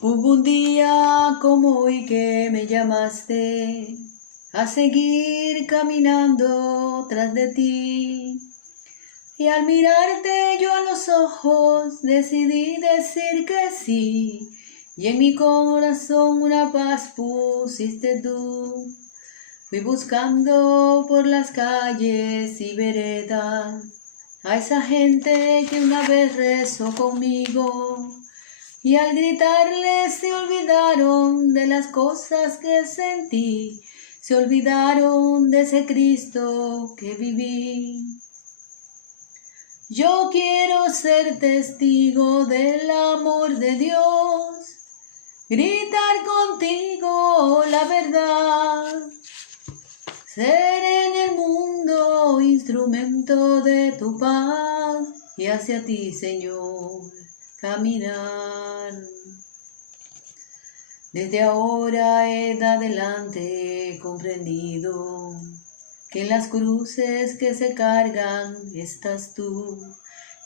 Hubo un día como hoy que me llamaste a seguir caminando tras de ti. Y al mirarte yo a los ojos decidí decir que sí. Y en mi corazón una paz pusiste tú. Fui buscando por las calles y veredas a esa gente que una vez rezó conmigo. Y al gritarles se olvidaron de las cosas que sentí, se olvidaron de ese Cristo que viví. Yo quiero ser testigo del amor de Dios, gritar contigo la verdad, ser en el mundo instrumento de tu paz y hacia ti, Señor, caminar. Desde ahora en adelante he comprendido que en las cruces que se cargan estás tú,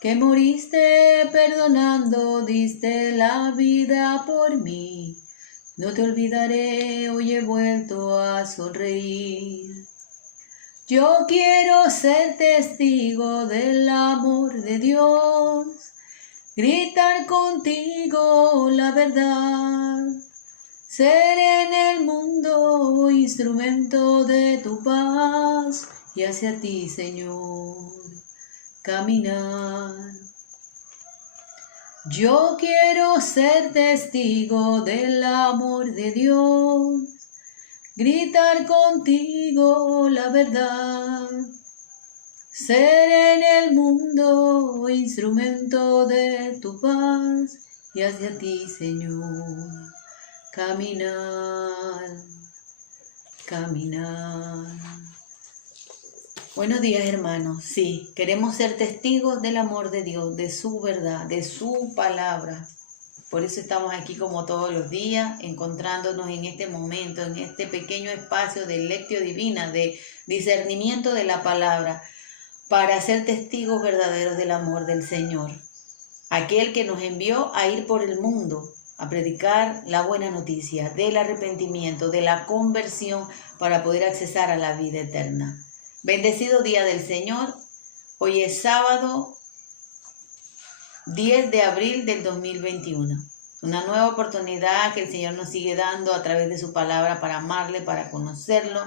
que moriste perdonando, diste la vida por mí. No te olvidaré, hoy he vuelto a sonreír. Yo quiero ser testigo del amor de Dios, gritar contigo la verdad, ser en el mundo instrumento de tu paz y hacia ti, Señor, caminar. Yo quiero ser testigo del amor de Dios, gritar contigo la verdad, ser en el mundo instrumento de tu paz y hacia ti, Señor, caminar, caminar. Buenos días, hermanos. Sí, queremos ser testigos del amor de Dios, de su verdad, de su palabra. Por eso estamos aquí como todos los días, encontrándonos en este momento, en este pequeño espacio de lectio divina, de discernimiento de la palabra, para ser testigos verdaderos del amor del Señor. Aquel que nos envió a ir por el mundo, a predicar la buena noticia del arrepentimiento, de la conversión, para poder accesar a la vida eterna. Bendecido día del Señor. Hoy es sábado 10 de abril del 2021. Una nueva oportunidad que el Señor nos sigue dando a través de su palabra para amarle, para conocerlo,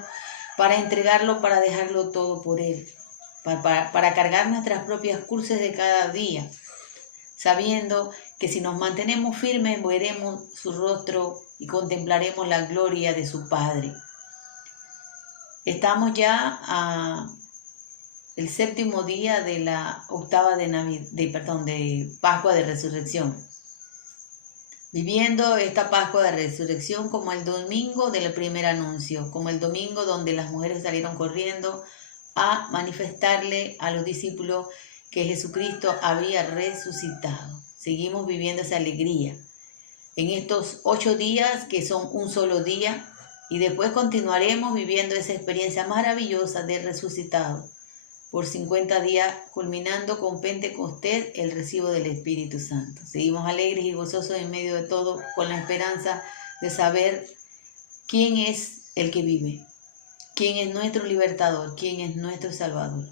para entregarlo, para dejarlo todo por Él, para cargar nuestras propias cruces de cada día, sabiendo que si nos mantenemos firmes veremos su rostro y contemplaremos la gloria de su Padre. Estamos ya el séptimo día de la octava de Pascua de Resurrección, viviendo esta Pascua de Resurrección como el domingo del primer anuncio, como el domingo donde las mujeres salieron corriendo a manifestarle a los discípulos que Jesucristo había resucitado. Seguimos viviendo esa alegría en estos 8 días que son un solo día, y después continuaremos viviendo esa experiencia maravillosa de resucitado por 50 días, culminando con Pentecostés, el recibo del Espíritu Santo. Seguimos alegres y gozosos en medio de todo, con la esperanza de saber quién es el que vive, quién es nuestro libertador, quién es nuestro salvador.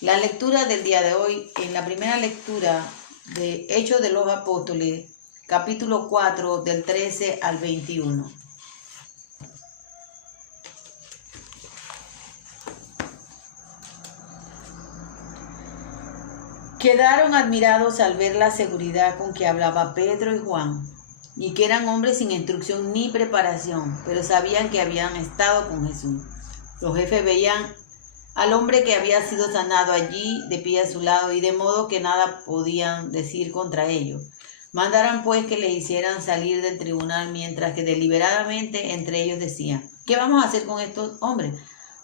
La lectura del día de hoy, en la primera lectura de Hechos de los Apóstoles, capítulo 4, del 13 al 21. Quedaron admirados al ver la seguridad con que hablaba Pedro y Juan, y que eran hombres sin instrucción ni preparación, pero sabían que habían estado con Jesús. Los jefes veían al hombre que había sido sanado allí de pie a su lado, y de modo que nada podían decir contra ellos. Mandaron pues que le hicieran salir del tribunal, mientras que deliberadamente entre ellos decían: ¿qué vamos a hacer con estos hombres?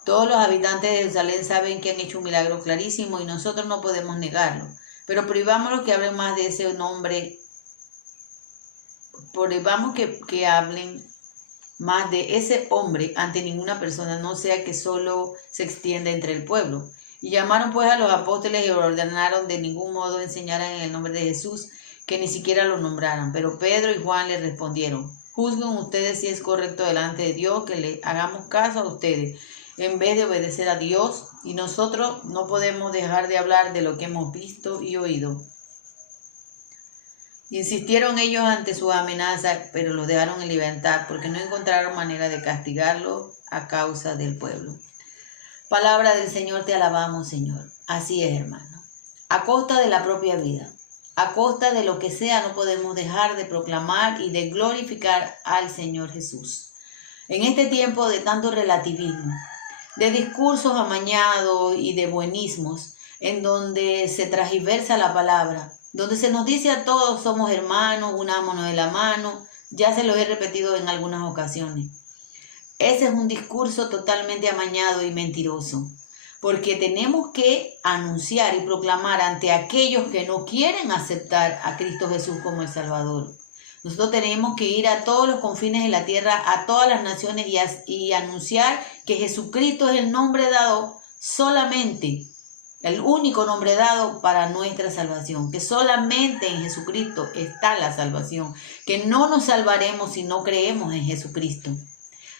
Todos los habitantes de Jerusalén saben que han hecho un milagro clarísimo y nosotros no podemos negarlo. Pero prohibámoslo que hablen más de ese nombre. Prohibamos que hablen más de ese hombre ante ninguna persona, no sea que solo se extienda entre el pueblo. Y llamaron pues a los apóstoles y ordenaron de ningún modo enseñaran en el nombre de Jesús, que ni siquiera lo nombraran. Pero Pedro y Juan le respondieron: juzguen ustedes si es correcto delante de Dios que le hagamos caso a ustedes, en vez de obedecer a Dios, y nosotros no podemos dejar de hablar de lo que hemos visto y oído. Insistieron ellos ante su amenaza, pero los dejaron en libertad porque no encontraron manera de castigarlo a causa del pueblo. Palabra del Señor, te alabamos, Señor. Así es, hermano. A costa de la propia vida, a costa de lo que sea, no podemos dejar de proclamar y de glorificar al Señor Jesús. En este tiempo de tanto relativismo, de discursos amañados y de buenismos, en donde se transgiversa la palabra, donde se nos dice a todos somos hermanos, unámonos de la mano, ya se lo he repetido en algunas ocasiones. Ese es un discurso totalmente amañado y mentiroso, porque tenemos que anunciar y proclamar ante aquellos que no quieren aceptar a Cristo Jesús como el Salvador. Nosotros tenemos que ir a todos los confines de la tierra, a todas las naciones y anunciar que Jesucristo es el nombre dado solamente, el único nombre dado para nuestra salvación, que solamente en Jesucristo está la salvación, que no nos salvaremos si no creemos en Jesucristo.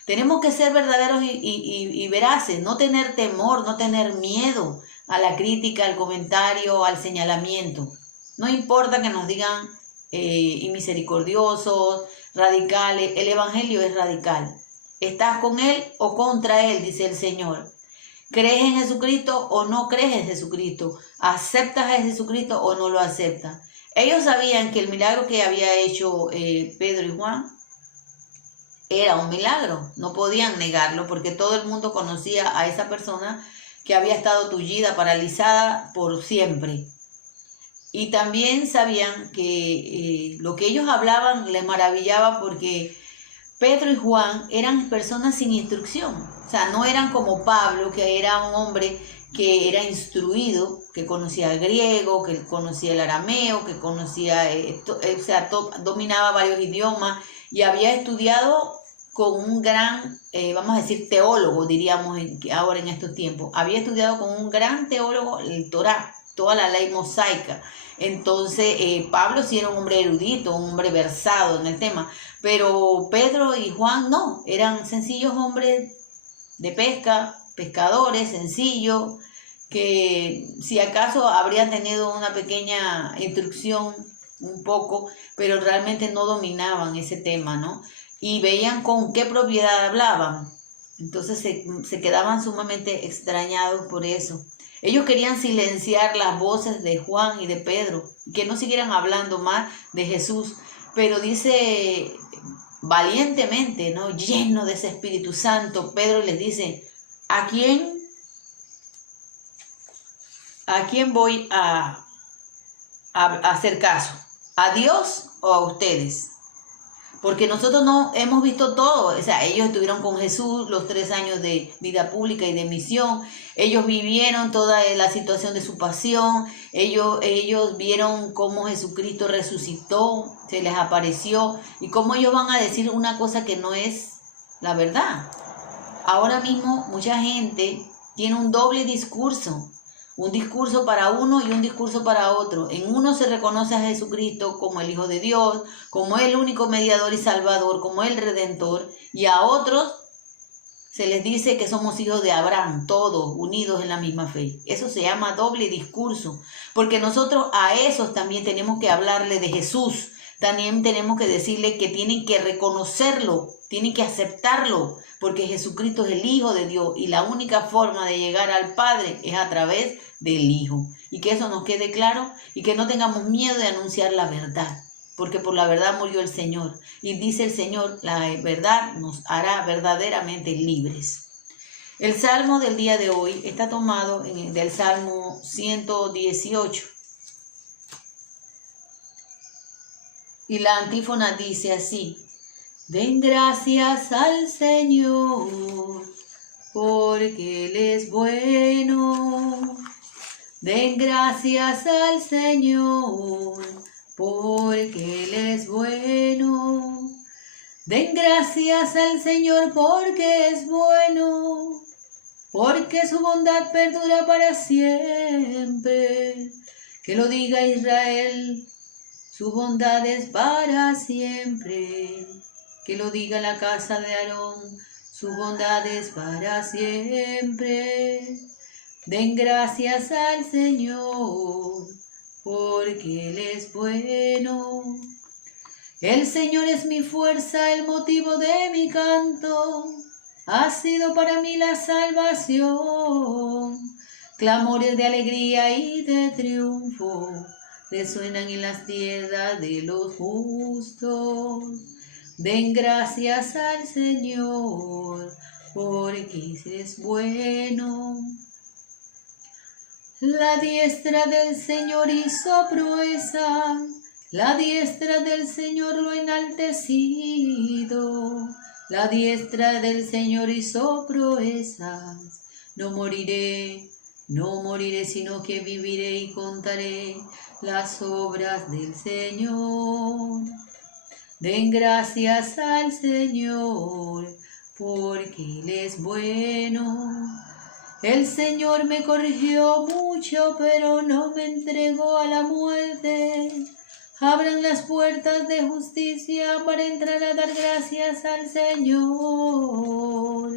Tenemos que ser verdaderos y veraces, no tener temor, no tener miedo a la crítica, al comentario, al señalamiento. No importa que nos digan inmisericordiosos, radicales, el evangelio es radical. ¿Estás con él o contra él?, dice el Señor. ¿Crees en Jesucristo o no crees en Jesucristo? ¿Aceptas a Jesucristo o no lo aceptas? Ellos sabían que el milagro que había hecho Pedro y Juan era un milagro, no podían negarlo porque todo el mundo conocía a esa persona que había estado tullida, paralizada por siempre. Y también sabían que lo que ellos hablaban les maravillaba porque Pedro y Juan eran personas sin instrucción. O sea, no eran como Pablo, que era un hombre que era instruido, que conocía el griego, que conocía el arameo, que conocía, dominaba varios idiomas y había estudiado con un gran, vamos a decir, teólogo, diríamos ahora en estos tiempos. Había estudiado con un gran teólogo el Torá, toda la ley mosaica. Entonces, Pablo sí era un hombre erudito, un hombre versado en el tema, pero Pedro y Juan no, eran sencillos hombres de pesca, pescadores sencillos, que si acaso habrían tenido una pequeña instrucción, un poco, pero realmente no dominaban ese tema, ¿no? Y veían con qué propiedad hablaban. Entonces se quedaban sumamente extrañados por eso. Ellos querían silenciar las voces de Juan y de Pedro, que no siguieran hablando más de Jesús, pero dice valientemente, ¿no?, lleno de ese Espíritu Santo, Pedro les dice: ¿a quién voy a hacer caso? ¿A Dios o a ustedes? Porque nosotros no hemos visto todo. O sea, ellos estuvieron con Jesús los 3 años de vida pública y de misión. Ellos vivieron toda la situación de su pasión. Ellos vieron cómo Jesucristo resucitó, se les apareció. Y cómo ellos van a decir una cosa que no es la verdad. Ahora mismo mucha gente tiene un doble discurso. Un discurso para uno y un discurso para otro. En uno se reconoce a Jesucristo como el Hijo de Dios, como el único mediador y salvador, como el Redentor, y a otros se les dice que somos hijos de Abraham, todos unidos en la misma fe. Eso se llama doble discurso, porque nosotros a esos también tenemos que hablarle de Jesús. También tenemos que decirle que tienen que reconocerlo, tienen que aceptarlo, porque Jesucristo es el Hijo de Dios y la única forma de llegar al Padre es a través del Hijo. Y que eso nos quede claro y que no tengamos miedo de anunciar la verdad, porque por la verdad murió el Señor. Y dice el Señor, la verdad nos hará verdaderamente libres. El salmo del día de hoy está tomado del Salmo 118. Y la antífona dice así: den gracias al Señor, porque Él es bueno. Den gracias al Señor, porque Él es bueno. Den gracias al Señor porque es bueno, porque su bondad perdura para siempre. Que lo diga Israel, Su bondad es para siempre. Que lo diga la casa de Aarón, su bondad es para siempre. Den gracias al Señor, porque Él es bueno. El Señor es mi fuerza, el motivo de mi canto. Ha sido para mí la salvación. Clamores de alegría y de triunfo resuenan en las tierras de los justos. Den gracias al Señor, porque Él es bueno. La diestra del Señor hizo proeza, la diestra del Señor lo ha enaltecido. La diestra del Señor hizo proezas. No moriré, sino que viviré y contaré las obras del Señor. Den gracias al Señor, porque Él es bueno. El Señor me corrigió mucho, pero no me entregó a la muerte. Abran las puertas de justicia para entrar a dar gracias al Señor.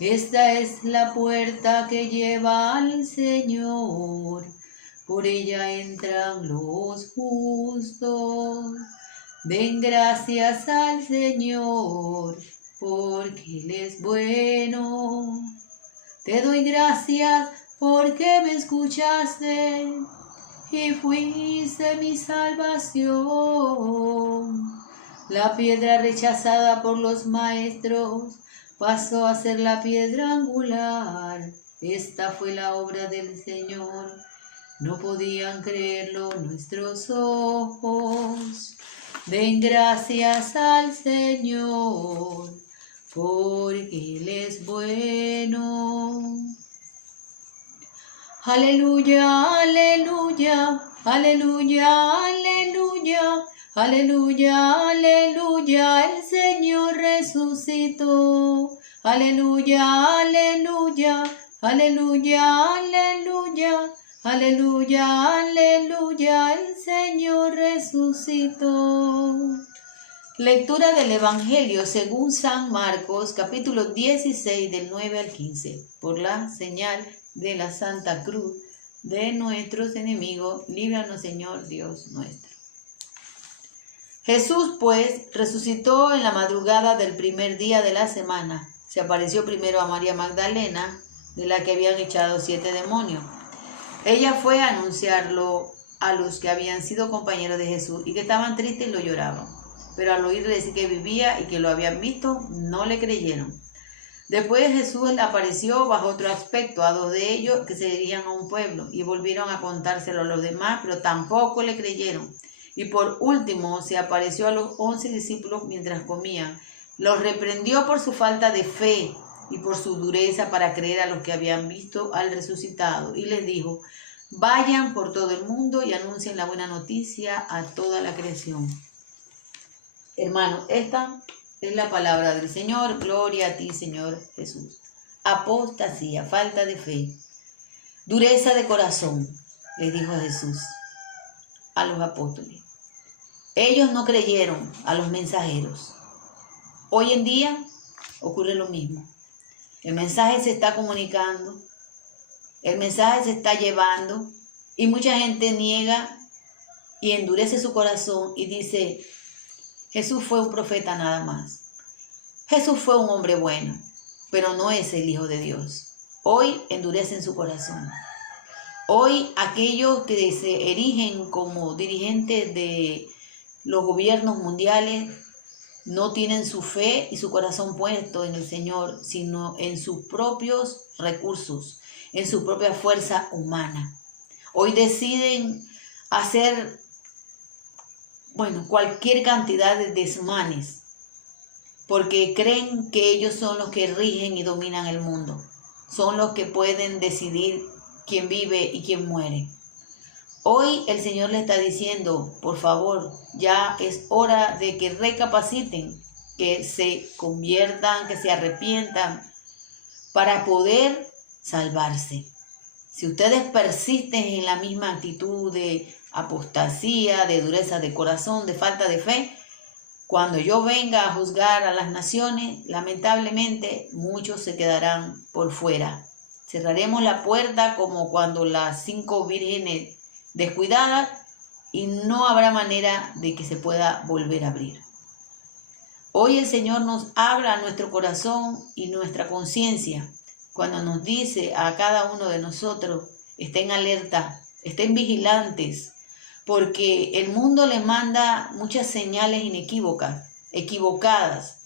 Esta es la puerta que lleva al Señor. Por ella entran los justos. Den gracias al Señor, porque Él es bueno. Te doy gracias porque me escuchaste y fuiste mi salvación. La piedra rechazada por los maestros pasó a ser la piedra angular. Esta fue la obra del Señor. No podían creerlo nuestros ojos. Den gracias al Señor, porque Él es bueno. Aleluya, aleluya, aleluya, aleluya, aleluya, aleluya, el Señor resucitó. Aleluya, aleluya, aleluya, aleluya, aleluya, aleluya, el Señor resucitó. Lectura del Evangelio según San Marcos, capítulo 16, del 9 al 15. Por la señal de la Santa Cruz de nuestros enemigos, líbranos, Señor Dios nuestro. Jesús, pues, resucitó en la madrugada del primer día de la semana. Se apareció primero a María Magdalena, de la que habían echado 7 demonios. Ella fue a anunciarlo a los que habían sido compañeros de Jesús y que estaban tristes y lo lloraban. Pero al oírle decir que vivía y que lo habían visto, no le creyeron. Después Jesús le apareció bajo otro aspecto a 2 de ellos que se dirigían a un pueblo y volvieron a contárselo a los demás, pero tampoco le creyeron. Y por último se apareció a los 11 discípulos mientras comían. Los reprendió por su falta de fe y por su dureza para creer a los que habían visto al resucitado. Y les dijo: vayan por todo el mundo y anuncien la buena noticia a toda la creación. Hermano, esta es la palabra del Señor. Gloria a ti, Señor Jesús. Apostasía, falta de fe, dureza de corazón, les dijo Jesús a los apóstoles. Ellos no creyeron a los mensajeros. Hoy en día ocurre lo mismo. El mensaje se está comunicando, el mensaje se está llevando y mucha gente niega y endurece su corazón y dice: Jesús fue un profeta nada más. Jesús fue un hombre bueno, pero no es el Hijo de Dios. Hoy endurecen su corazón. Hoy aquellos que se erigen como dirigentes de los gobiernos mundiales no tienen su fe y su corazón puesto en el Señor, sino en sus propios recursos, en su propia fuerza humana. Hoy deciden hacer cualquier cantidad de desmanes, porque creen que ellos son los que rigen y dominan el mundo. Son los que pueden decidir quién vive y quién muere. Hoy el Señor le está diciendo: por favor, ya es hora de que recapaciten, que se conviertan, que se arrepientan para poder salvarse. Si ustedes persisten en la misma actitud de apostasía, de dureza de corazón, de falta de fe. Cuando yo venga a juzgar a las naciones, lamentablemente muchos se quedarán por fuera. Cerraremos la puerta como cuando las 5 vírgenes descuidadas y no habrá manera de que se pueda volver a abrir. Hoy el Señor nos habla a nuestro corazón y nuestra conciencia cuando nos dice a cada uno de nosotros, estén alerta, estén vigilantes, porque el mundo les manda muchas señales inequívocas, equivocadas,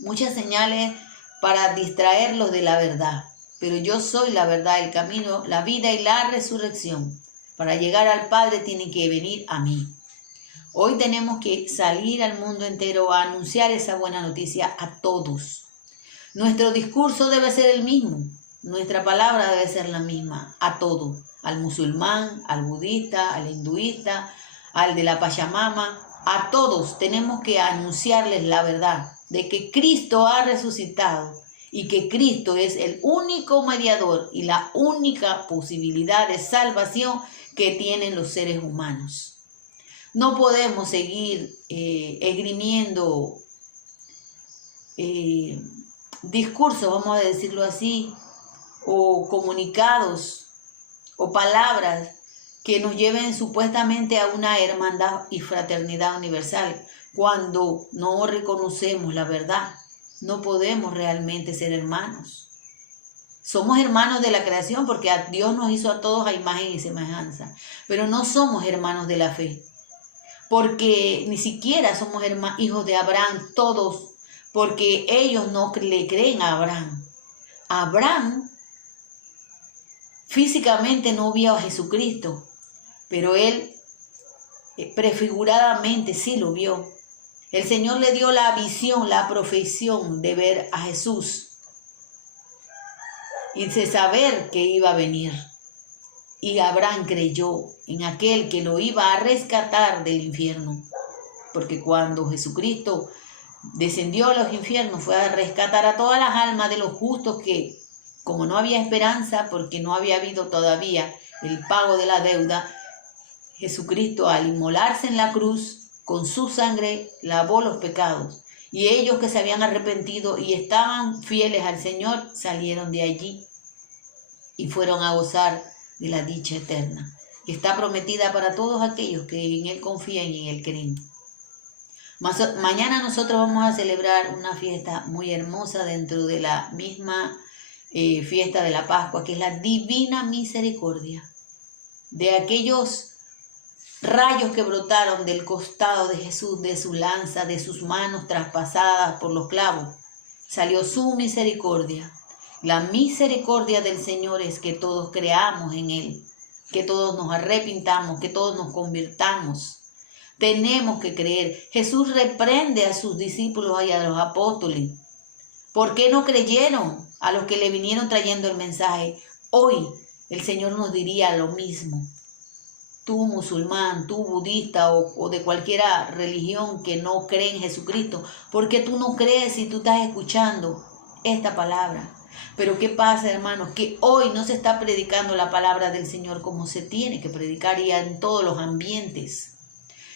muchas señales para distraerlos de la verdad. Pero yo soy la verdad, el camino, la vida y la resurrección. Para llegar al Padre tienen que venir a mí. Hoy tenemos que salir al mundo entero a anunciar esa buena noticia a todos. Nuestro discurso debe ser el mismo, nuestra palabra debe ser la misma, a todo, al musulmán, al budista, al hinduista, al de la Pachamama, a todos tenemos que anunciarles la verdad de que Cristo ha resucitado y que Cristo es el único mediador y la única posibilidad de salvación que tienen los seres humanos. No podemos seguir esgrimiendo discursos, vamos a decirlo así, o comunicados o palabras que nos lleven supuestamente a una hermandad y fraternidad universal. Cuando no reconocemos la verdad, no podemos realmente ser hermanos. Somos hermanos de la creación porque Dios nos hizo a todos a imagen y semejanza, pero no somos hermanos de la fe, porque ni siquiera somos hijos de Abraham todos, porque ellos no le creen a Abraham. Abraham físicamente no vio a Jesucristo, pero él prefiguradamente sí lo vio. El Señor le dio la visión, la profesión de ver a Jesús y de saber que iba a venir. Y Abraham creyó en aquel que lo iba a rescatar del infierno, porque cuando Jesucristo descendió a los infiernos fue a rescatar a todas las almas de los justos que, como no había esperanza, porque no había habido todavía el pago de la deuda, Jesucristo al inmolarse en la cruz, con su sangre lavó los pecados. Y ellos que se habían arrepentido y estaban fieles al Señor, salieron de allí y fueron a gozar de la dicha eterna, que está prometida para todos aquellos que en Él confían y en Él creen. Mañana nosotros vamos a celebrar una fiesta muy hermosa dentro de la misma fiesta de la Pascua, que es la Divina Misericordia. De aquellos rayos que brotaron del costado de Jesús, de su lanza, de sus manos traspasadas por los clavos, salió su misericordia. La misericordia del Señor es que todos creamos en Él, que todos nos arrepintamos, que todos nos convirtamos. Tenemos que creer. Jesús reprende a sus discípulos y a los apóstoles. ¿Por qué no creyeron a los que le vinieron trayendo el mensaje? Hoy el Señor nos diría lo mismo. Tú musulmán, tú budista o de cualquier religión que no cree en Jesucristo, ¿por qué tú no crees si tú estás escuchando esta palabra? Pero ¿qué pasa, hermanos? Que hoy no se está predicando la palabra del Señor como se tiene que predicar y en todos los ambientes.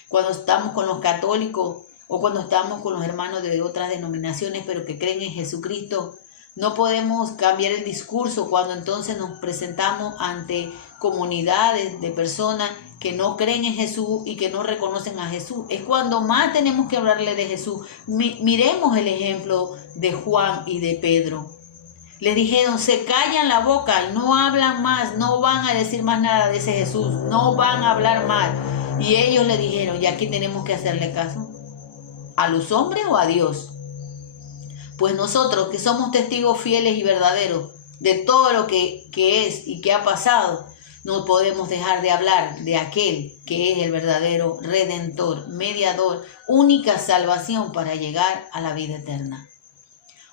Cuando estamos con los católicos o cuando estamos con los hermanos de otras denominaciones pero que creen en Jesucristo, no podemos cambiar el discurso cuando entonces nos presentamos ante comunidades de personas que no creen en Jesús y que no reconocen a Jesús. Es cuando más tenemos que hablarle de Jesús. Miremos el ejemplo de Juan y de Pedro. Les dijeron, se callan la boca, no hablan más, no van a decir más nada de ese Jesús, no van a hablar más. Y ellos le dijeron, ¿y aquí tenemos que hacerle caso? ¿A los hombres o a Dios? Pues nosotros que somos testigos fieles y verdaderos de todo lo que es y que ha pasado, no podemos dejar de hablar de aquel que es el verdadero Redentor, mediador, única salvación para llegar a la vida eterna.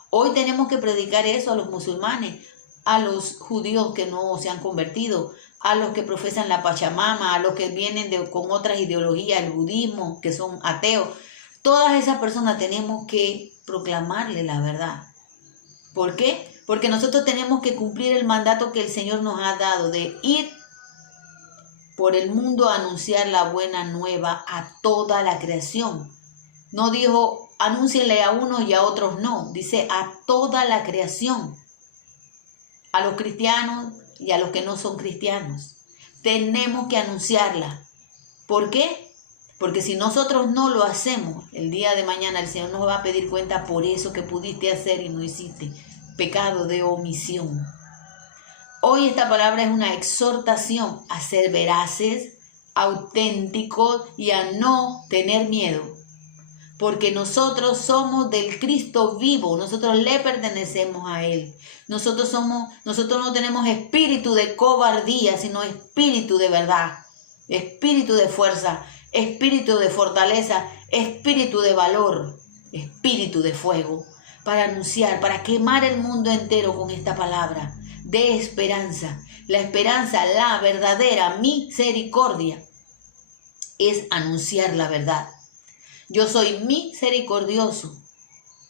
Hoy tenemos que predicar eso a los musulmanes, a los judíos que no se han convertido, a los que profesan la Pachamama, a los que vienen con otras ideologías, el budismo, que son ateos. Todas esas personas tenemos que proclamarle la verdad. ¿Por qué? Porque nosotros tenemos que cumplir el mandato que el Señor nos ha dado de ir por el mundo a anunciar la buena nueva a toda la creación. No dijo, anúncienle a unos y a otros no. Dice a toda la creación. A los cristianos y a los que no son cristianos. Tenemos que anunciarla. ¿Por qué? Porque si nosotros no lo hacemos, el día de mañana el Señor nos va a pedir cuenta por eso que pudiste hacer y no hiciste. Pecado de omisión. Hoy esta palabra es una exhortación a ser veraces, auténticos y a no tener miedo. Porque nosotros somos del Cristo vivo, nosotros le pertenecemos a Él. Nosotros no tenemos espíritu de cobardía, sino espíritu de verdad, espíritu de fuerza, espíritu de fortaleza, espíritu de valor, espíritu de fuego, para anunciar, para quemar el mundo entero con esta palabra de esperanza. La esperanza, la verdadera misericordia, es anunciar la verdad. Yo soy misericordioso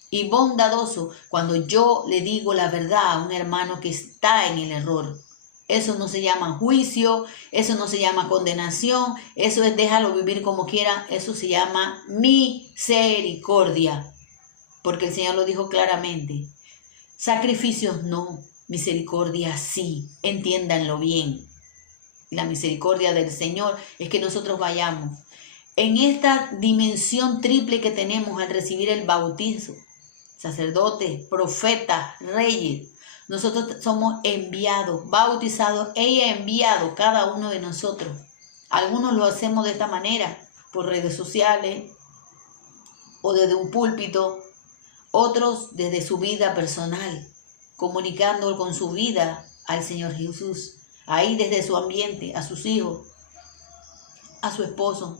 y bondadoso cuando yo le digo la verdad a un hermano que está en el error. Eso no se llama juicio, eso no se llama condenación, eso es déjalo vivir como quiera, eso se llama misericordia. Porque el Señor lo dijo claramente. Sacrificios no, misericordia sí, entiéndanlo bien. La misericordia del Señor es que nosotros vayamos en esta dimensión triple que tenemos al recibir el bautizo. Sacerdotes, profetas, reyes. Nosotros somos enviados, bautizados e enviados cada uno de nosotros. Algunos lo hacemos de esta manera, por redes sociales o desde un púlpito. Otros desde su vida personal, comunicando con su vida al Señor Jesús. Ahí desde su ambiente, a sus hijos, a su esposo,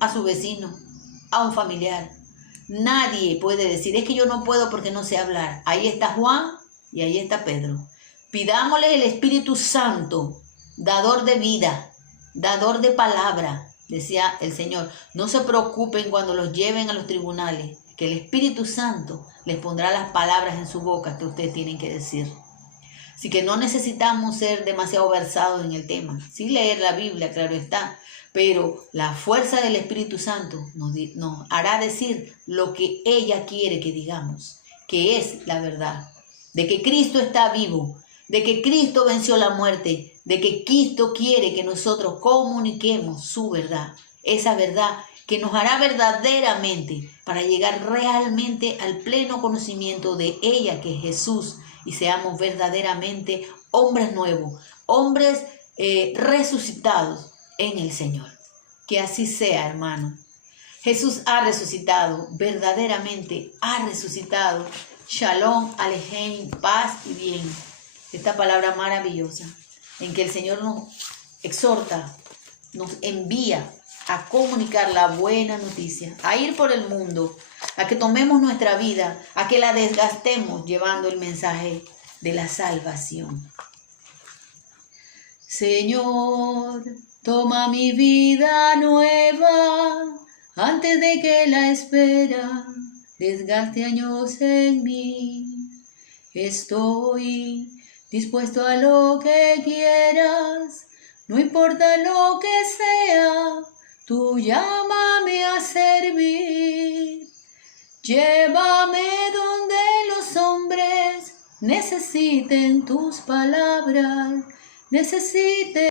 a su vecino, a un familiar. Nadie puede decir, es que yo no puedo porque no sé hablar. Ahí está Juan y ahí está Pedro. Pidámosle el Espíritu Santo, dador de vida, dador de palabra, decía el Señor. No se preocupen cuando los lleven a los tribunales, que el Espíritu Santo les pondrá las palabras en su boca que ustedes tienen que decir. Así que no necesitamos ser demasiado versados en el tema. Sí leer la Biblia, claro está, pero la fuerza del Espíritu Santo nos hará decir lo que ella quiere que digamos, que es la verdad, de que Cristo está vivo, de que Cristo venció la muerte, de que Cristo quiere que nosotros comuniquemos su verdad, esa verdad que nos hará verdaderamente para llegar realmente al pleno conocimiento de ella, que es Jesús, y seamos verdaderamente hombres nuevos, hombres resucitados en el Señor. Que así sea, hermano. Jesús ha resucitado, verdaderamente ha resucitado. Shalom, Alejem, paz y bien. Esta palabra maravillosa en que el Señor nos exhorta, nos envía a comunicar la buena noticia, a ir por el mundo, a que tomemos nuestra vida, a que la desgastemos llevando el mensaje de la salvación. Señor, toma mi vida nueva, antes de que la espera desgaste años en mí. Estoy dispuesto a lo que quieras, no importa lo que sea, tú llámame a servir. Llévame donde los hombres necesiten tus palabras, necesiten